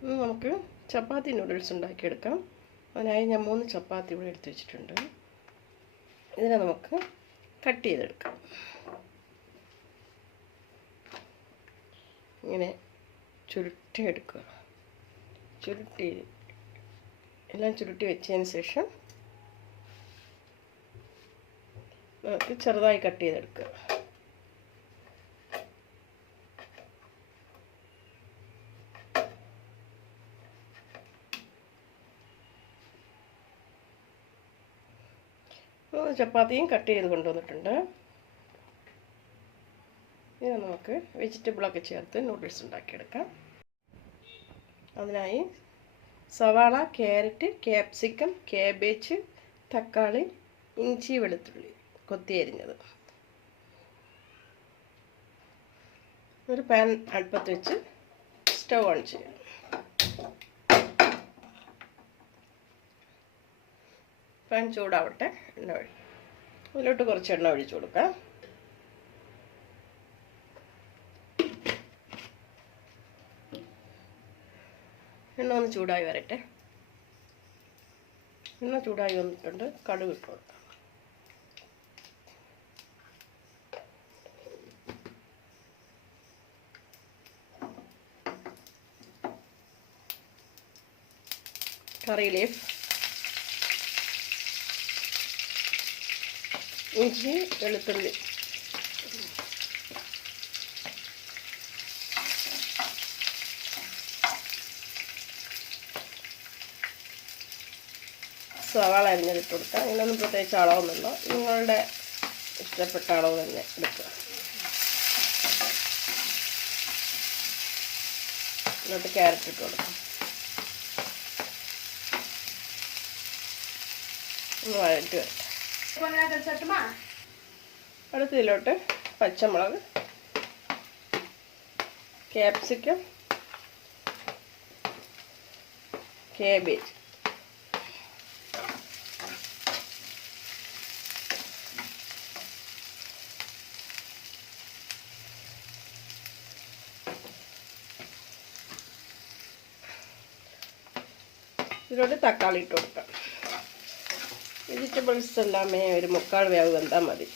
ഇന്ന് നമുക്ക് ചപ്പാത്തി നൂഡിൽസ് ഉണ്ടാക്കിയെടുക്കാം. അതിനായി ഞാൻ 3 ചപ്പാത്തി ഇവിടെ എടുത്ത് വെച്ചിട്ടുണ്ട്. ഇതിനെ നമുക്ക് കട്ട് ചെയ്തെടുക്കാം. ഇങ്ങനെ ചുരുട്ടിയെടുക്കുക. എല്ലാം ചുരുട്ടി വെച്ചതിന് ശേഷം നമുക്ക് ചെറുതായി കട്ട് ചെയ്തെടുക്കുക. ചപ്പാത്തിയും കട്ട് ചെയ്ത് കൊണ്ടുവന്നിട്ടുണ്ട്. ഇത് നമുക്ക് വെജിറ്റബിളൊക്കെ ചേർത്ത് നൂഡിൽസ് ഉണ്ടാക്കിയെടുക്കാം. അതിനായി സവാള, ക്യാരറ്റ്, ക്യാപ്സിക്കം, കാബേജ്, തക്കാളി, ഇഞ്ചി, വെളുത്തുള്ളി കൊത്തിയരിഞ്ഞത്. ഒരു പാൻ അടുപ്പത്ത് വെച്ച് സ്റ്റൗ ഓൺ ചെയ്യാം. പാൻ ചൂടാവട്ടെ. അതിലോട്ട് കുറച്ച് എണ്ണ ഒഴിച്ചു കൊടുക്കാം. എണ്ണ ഒന്ന് ചൂടായി വരട്ടെ. എണ്ണ ചൂടായി വന്നിട്ടുണ്ട്. കടുക് ഇട്ട് കൊടുക്കാം. കറി ലീഫ്, ഇഞ്ചി, വെളുത്തുള്ളി, സവാള അരിഞ്ഞിട്ട് കൊടുക്കാം. ഇതിനൊന്നും പ്രത്യേകിച്ച് അളവൊന്നുമില്ല. നിങ്ങളുടെ ഇഷ്ടപ്പെട്ട അളവ് തന്നെ എടുക്കുക. എന്നിട്ട് ക്യാരറ്റ് ഇട്ട് കൊടുക്കാം. ഒന്ന് വഴറ്റി വരട്ടെ. അടുത്തതിലോട്ട് പച്ചമുളക്, ക്യാപ്സിക്കം, കാബേജ്, ഇതിലോട്ട് തക്കാളി ഇട്ട് കൊടുക്കാം. വെജിറ്റബിൾസ് എല്ലാമേ ഒരു 3/4 വേവ് വെന്താൽ മതി.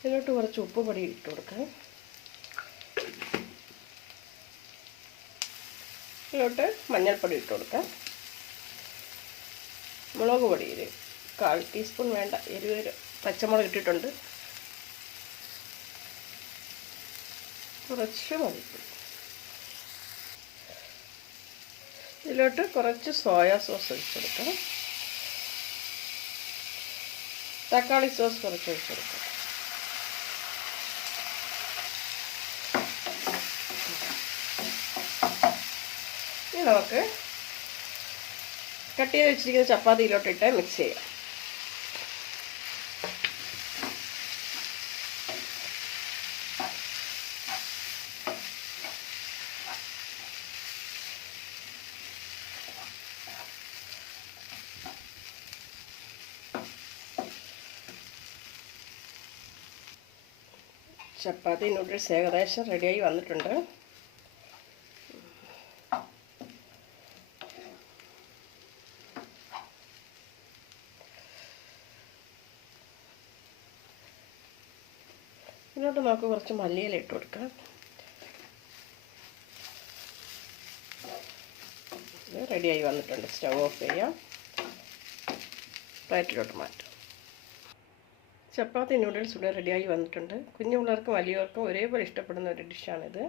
ഇതിലോട്ട് കുറച്ച് ഉപ്പ് പൊടി ഇട്ട് കൊടുക്കാം. ഇതിലോട്ട് മഞ്ഞൾപ്പൊടി ഇട്ട് കൊടുക്കാം. മുളക് പൊടി 1/4 ടീസ്പൂൺ വേണ്ട, എരിവ് പച്ചമുളക് ഇട്ടിട്ടുണ്ട്. കുറച്ച് മല്ലിപ്പൊടി. ഇതിലോട്ട് കുറച്ച് സോയാ സോസ് ഒഴിച്ച് കൊടുക്കാം. തക്കാളി സോസ് കുറച്ച് ഒഴിച്ച് കൊടുക്കാം. ഇനി നമുക്ക് കട്ട് ചെയ്ത് വെച്ചിരിക്കുന്ന ചപ്പാത്തിയിലോട്ടിട്ട് മിക്സ് ചെയ്യാം. ചപ്പാത്തി നൂഡിൽസ് ഏകദേശം റെഡിയായി വന്നിട്ടുണ്ട്. ഇതിലോട്ട് നമുക്ക് കുറച്ച് മല്ലിയില ഇട്ട് കൊടുക്കാം. ഇത് റെഡിയായി വന്നിട്ടുണ്ട്. സ്റ്റൗ ഓഫ് ചെയ്യാം. പ്ലേറ്റിലോട്ട് മാറ്റാം. ചപ്പാത്തി നൂഡിൽസ് ഇവിടെ റെഡിയായി വന്നിട്ടുണ്ട്. കുഞ്ഞു പിള്ളേർക്കും വലിയവർക്കും ഒരേപോലെ ഇഷ്ടപ്പെടുന്ന ഒരു ഡിഷാണിത്.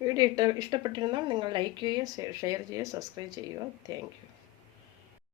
വീഡിയോ ഇഷ്ടപ്പെട്ടിരുന്നാൽ നിങ്ങൾ ലൈക്ക് ചെയ്യുക, ഷെയർ ചെയ്യുക, സബ്സ്ക്രൈബ് ചെയ്യുക. Thank you.